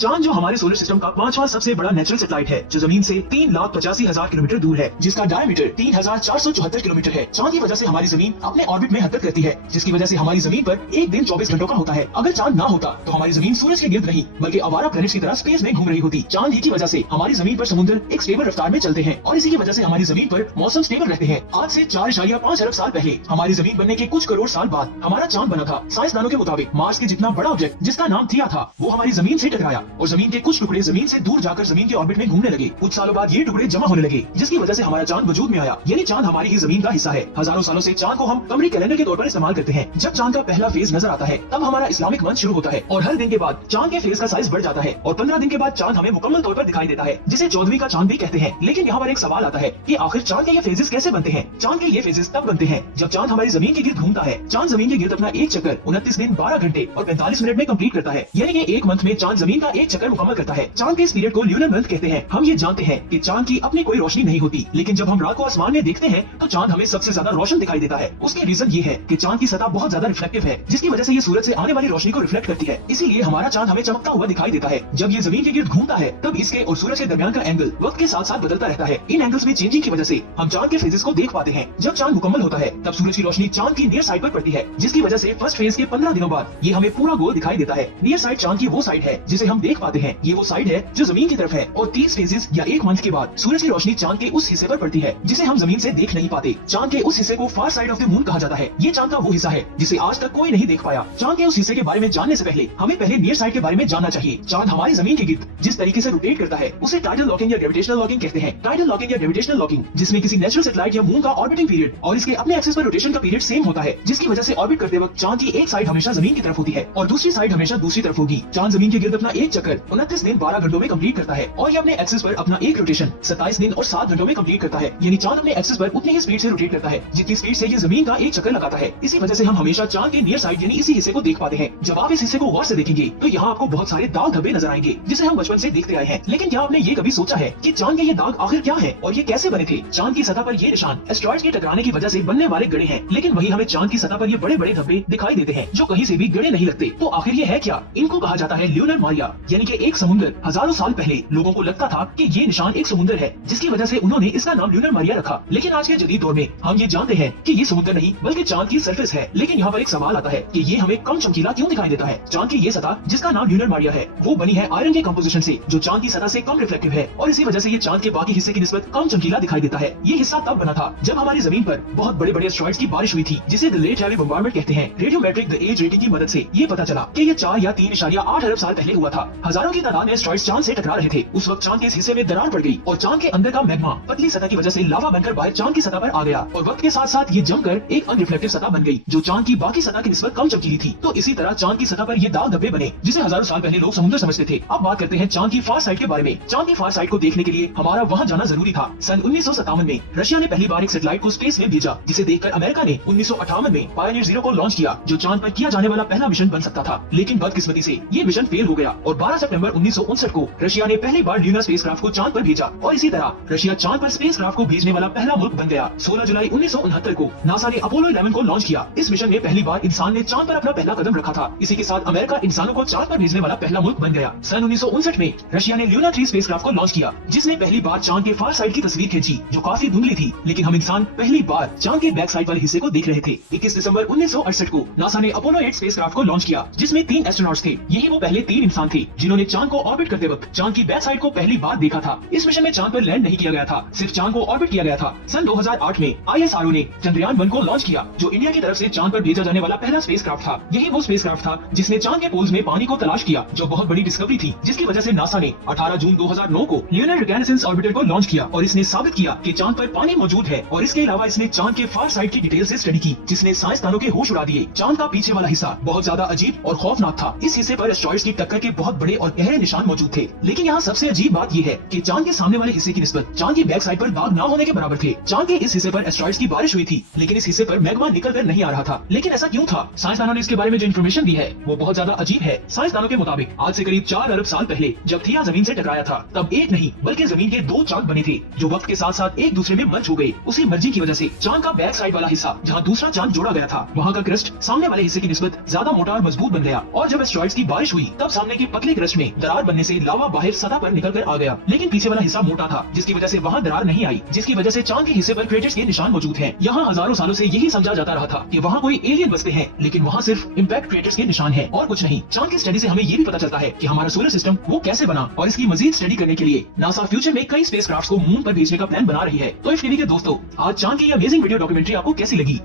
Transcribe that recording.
चांद जो हमारे सोलर सिस्टम का पांचवा सबसे बड़ा नेचुरल सैटेलाइट है, जो जमीन से 3,85,000 किलोमीटर दूर है, जिसका डायमीटर 3,474 किलोमीटर है। चांद की वजह से हमारी जमीन अपने ऑर्बिट में हरकत करती है, जिसकी वजह से हमारी जमीन पर एक दिन 24 घंटों का होता है। अगर चांद ना होता तो हमारी जमीन सूरज के गिर्द नहीं बल्कि आवारा प्लैनेट्स की तरह स्पेस में घूम रही होती। चांद ही की वजह से हमारी जमीन पर समुद्र एक स्टेबल रफ्तार में चलते हैं और इसी की वजह से हमारी जमीन पर मौसम स्टेबल रहते हैं। आज से 4.5 अरब साल पहले हमारी जमीन बनने के कुछ करोड़ साल बाद हमारा चांद बना था। साइंसदानों के मुताबिक मार्स के जितना बड़ा ऑब्जेक्ट जिसका नाम थिया था, वो हमारी जमीन से टकराया और जमीन के कुछ टुकड़े जमीन से दूर जाकर जमीन के ऑर्बिट में घूमने लगे। कुछ सालों बाद ये टुकड़े जमा होने लगे, जिसकी वजह से हमारा चांद वजूद में आया। यानी चांद हमारी ही जमीन का हिस्सा है। हजारों सालों से चांद को हम कमरी कैलेंडर के तौर पर इस्तेमाल करते हैं। जब चांद का पहला फेज नजर आता है तब हमारा इस्लामिक मंथ शुरू होता है और हर दिन के बाद चांद के फेज का साइज बढ़ जाता है और 15 दिन के बाद चांद हमें मुकम्मल तौर पर दिखाई देता है, जिसे 14वीं का चांद भी कहते हैं। लेकिन यहाँ पर एक सवाल आता है कि आखिर चांद के ये फेजेस कैसे बनते हैं? चांद के ये फेजेस तब बनते हैं जब चांद हमारी जमीन के गिर्द घूमता है। चांद जमीन के गिर्द अपना एक चक्कर 29 दिन 12 घंटे और 45 मिनट में कंप्लीट करता है। यानी कि एक मंथ में चांद जमीन का एक चक्कर मुकम्मल करता है। चांद के इस पीरियड को ल्यूनर मंथ कहते हैं। हम ये जानते हैं कि चांद की अपनी कोई रोशनी नहीं होती, लेकिन जब हम रात को आसमान में देखते हैं तो चांद हमें सबसे ज्यादा रोशन दिखाई देता है। उसके रीजन ये है कि चांद की सतह बहुत ज्यादा रिफ्लेक्टिव है, जिसकी वजह से ये सूरज से आने वाली रोशनी को रिफ्लेक्ट करती है। इसीलिए हमारा चांद हमें चमकता हुआ दिखाई देता है। जब ये जमीन के गिर्द घूमता है तब इसके और सूरज के दरमियान का एंगल वक्त के साथ साथ बदलता रहता है। इन एंगल्स में चेंजिंग की वजह से हम चांद के फेजेस को देख पाते हैं। जब चांद मुकम्मल होता है तब सूरज की रोशनी चांद की नियर साइड पर पड़ती है, जिसकी वजह से फर्स्ट फेज के 15 दिनों बाद ये हमें पूरा गोल दिखाई देता है। नियर साइड चांद की वो साइड है जिसे हम देख पाते हैं। ये वो साइड है जो जमीन की तरफ है और 30 फेजेस या एक मंथ के बाद सूरज की रोशनी चांद के उस हिस्से पर पड़ती है जिसे हम जमीन से देख नहीं पाते। चांद के उस हिस्से को फार साइड ऑफ द मून कहा जाता है। ये चांद का वो हिस्सा है जिसे आज तक कोई नहीं देख पाया। चांद के उस हिस्से के बारे में जानने से पहले हमें पहले नियर साइड के बारे में जानना चाहिए। चांद हमारी जमीन के गिर्द जिस तरीके से रोटेट करता है उसे टाइडल लॉकिंग या ग्रेविटेशनल लॉकिंग कहते हैं। टाइडल लॉकिंग या ग्रेविटेशनल लॉकिंग जिसमें किसी नेचुरल सैटेलाइट या मून का ऑर्बिटिंग पीरियड और इसके अपने एक्सिस पर रोटेशन का पीरियड सेम होता है, जिसकी वजह से ऑर्बिट करते वक्त चांद की एक साइड हमेशा जमीन की तरफ होती है और दूसरी साइड हमेशा दूसरी तरफ होगी। चांद जमीन के गिर्द अपना एक चक्कर 29 दिन 12 घंटों में कंप्लीट करता है और ये अपने एक्सिस पर अपना एक रोटेशन 27 दिन और 7 घंटों में कंप्लीट करता है। यानी चांद अपने एक्सिस पर उतनी ही स्पीड से रोटेट करता है जितनी स्पीड से ये जमीन का एक चक्कर लगाता है। इसी वजह से हम हमेशा चांद के नियर साइड यानी इसी हिस्से को देख पाते हैं। जब आप इस हिस्से को गौर से देखेंगे तो यहाँ आपको बहुत सारे दाग धब्बे नजर आएंगे, जिसे हम बचपन से देखते आए हैं। लेकिन क्या आपने ये कभी सोचा है कि चांद के ये दाग आखिर क्या है और ये कैसे बने थे? चांद की सतह पर ये निशान एस्टेरॉइड्स के टकराने की वजह से बनने वाले गड़े हैं, लेकिन वही हमें चांद की सतह पर ये बड़े बड़े धब्बे दिखाई देते हैं जो कहीं से भी गड़े नहीं लगते। तो आखिर ये है क्या? इनको कहा जाता है ल्यूनर मारिया, यानी कि एक समुद्र। हजारों साल पहले लोगों को लगता था कि ये निशान एक समुद्र है, जिसकी वजह से उन्होंने इसका नाम ल्यूनर मारिया रखा। लेकिन आज के जदीद दौर में हम ये जानते हैं कि ये समुद्र नहीं बल्कि चांद की सरफेस है। लेकिन यहाँ पर एक सवाल आता है कि ये हमें कम चमकीला क्यों दिखाई देता है? चांद की ये सतह जिसका नाम ल्यूनर मारिया है वो बनी है आयरन के कंपोजिशन से, जो चांद की सतह से कम रिफ्लेक्टिव है और इसी वजह से ये चांद के बाकी हिस्से की निस्बत कम चमकीला दिखाई देता है। ये हिस्सा तब बना था जब हमारी जमीन पर बहुत बड़े बड़े एस्टेरॉइड्स की बारिश हुई थी, जिसे द लेट हैवी बॉम्बार्डमेंट कहते हैं। रेडियोमेट्रिक द एज रेटिंग की मदद से ये पता चला कि ये 4 या 3.8 अरब साल पहले हुआ था। हजारों की तादाद में एस्टेरॉइड्स चांद से टकरा रहे थे। उस वक्त चांद के इस हिस्से में दरार पड़ गई और चांद के अंदर का मैग्मा पतली सतह की वजह से लावा बनकर बाहर चांद की सतह पर आ गया और वक्त के साथ साथ ये जमकर एक अनरिफ्लेक्टिव सतह बन गई जो चांद की बाकी सतह की निस्बत कम चमकीली थी। तो इसी तरह चांद की सतह पर ये दाग धब्बे बने, जिसे हजारों साल पहले लोग समुद्र समझते थे। अब बात करते हैं चांद की फार साइड के बारे में। चांद की फार साइड को देखने के लिए हमारा वहाँ जाना जरूरी था। सन 1957 में रशिया ने पहली बार एक सैटेलाइट को स्पेस में भेजा, जिसे देखकर अमेरिका ने 1958 में पायनियर 0 को लॉन्च किया, जो चांद पर किया जाने वाला पहला मिशन बन सकता था। लेकिन बदकिस्मती से ये मिशन फेल हो गया और 12 सितंबर 1959 को रशिया ने पहली बार ल्यूनर स्पेसक्राफ्ट को चांद पर भेजा और इसी तरह रशिया चांद पर स्पेसक्राफ्ट को भेजने वाला पहला मुल्क बन गया। 16 जुलाई 1969 को नासा ने अपोलो 11 को लॉन्च किया। इस मिशन में पहली बार इंसान ने चांद पर अपना पहला कदम रखा था। इसी के साथ अमेरिका इंसानों को चांद पर भेजने वाला पहला मुल्क बन गया। सन 1959 में रशिया ने ल्यूनर 3 स्पेसक्राफ्ट को लॉन्च किया, जिसने पहली बार चांद के फार साइड की तस्वीर खींची, जो काफी धुंधली थी। लेकिन हम इंसान पहली बार चांद के बैक साइड वाले हिस्से को देख रहे थे। 21 दिसंबर 1968 को नासा ने अपोलो 8 स्पेसक्राफ्ट को लॉन्च किया, जिसमें 3 एस्ट्रोनॉट्स थे। यही वो पहले 3 इंसान थे जिन्होंने चांद को ऑर्बिट करते वक्त चांद की बैक साइड को पहली बार देखा था। इस मिशन में चांद पर लैंड नहीं किया गया था, सिर्फ चांद को ऑर्बिट किया गया था। सन 2008 में ISRO ने चंद्रयान 1 को लॉन्च किया, जो इंडिया की तरफ से चांद पर भेजा जाने वाला पहला स्पेसक्राफ्ट था। यही वो स्पेसक्राफ्ट था जिसने चांद के पोल्स में पानी को तलाश किया, जो बहुत बड़ी डिस्कवरी थी, जिसकी वजह से नासा ने 18 जून 2009 को ल्यूनर रिकॉग्निसेंस ऑर्बिटर को लॉन्च किया और इसने साबित किया कि चांद पर पानी मौजूद है। और इसके अलावा इसने चांद के फार साइड की डिटेल से स्टडी की, जिसने साइंसदानों के होश उड़ा दिए। चांद का पीछे वाला हिस्सा बहुत ज्यादा अजीब और खौफनाक था। इस हिस्से पर एस्टेरॉइड्स की टक्कर के बहुत बड़े और गहरे निशान मौजूद थे। लेकिन यहाँ सबसे अजीब बात यह है कि चांद के सामने वाले हिस्से की निस्बत चांद की बैक साइड पर दाग न होने के बराबर थे। चांद के इस हिस्से पर एस्टेरॉइड्स की बारिश हुई थी, लेकिन इस हिस्से पर मैग्मा निकल कर नहीं आ रहा था। लेकिन ऐसा क्यों था? साइंसदानों ने इसके बारे में जो इन्फॉर्मेशन दी है वो बहुत ज्यादा अजीब है। साइंसदानों के मुताबिक आज से करीब 4 अरब साल पहले जब थिया जमीन से टकराया था, तब एक नहीं बल्कि जमीन के 2 चांद बने थे, जो वक्त के साथ साथ एक दूसरे में मर्ज हो गए। उसी मर्जी की वजह से चांद का बैक साइड वाला हिस्सा जहाँ दूसरा चांद जोड़ा गया था, वहाँ का क्रस्ट सामने वाले हिस्से की निस्बत ज्यादा मोटा और मजबूत बन गया। और जब एस्टेरॉइड्स की बारिश हुई तब सामने के पतले निचले क्रस्ट में दरार बनने से लावा बाहर सतह पर निकल कर आ गया, लेकिन पीछे वाला हिस्सा मोटा था, जिसकी वजह से वहाँ दरार नहीं आई, जिसकी वजह से चांद के हिस्से पर क्रेटर्स के निशान मौजूद हैं। यहाँ हजारों सालों से यही समझा जाता रहा था कि वहाँ कोई एलियन बसते हैं, लेकिन वहाँ सिर्फ इम्पैक्ट क्रेटर्स के निशान हैं और कुछ नहीं। चांद की स्टडी से हमें ये भी पता चलता है कि हमारा सोलर सिस्टम वो कैसे बना, और इसकी मजीद स्टडी करने के लिए नासा फ्यूचर में कई स्पेसक्राफ्ट्स को मून पर भेजने का प्लान बना रही है। तो इस टीवी के दोस्तों, आज चांद की ये अमेजिंग वीडियो डॉक्यूमेंट्री आपको कैसी लगी?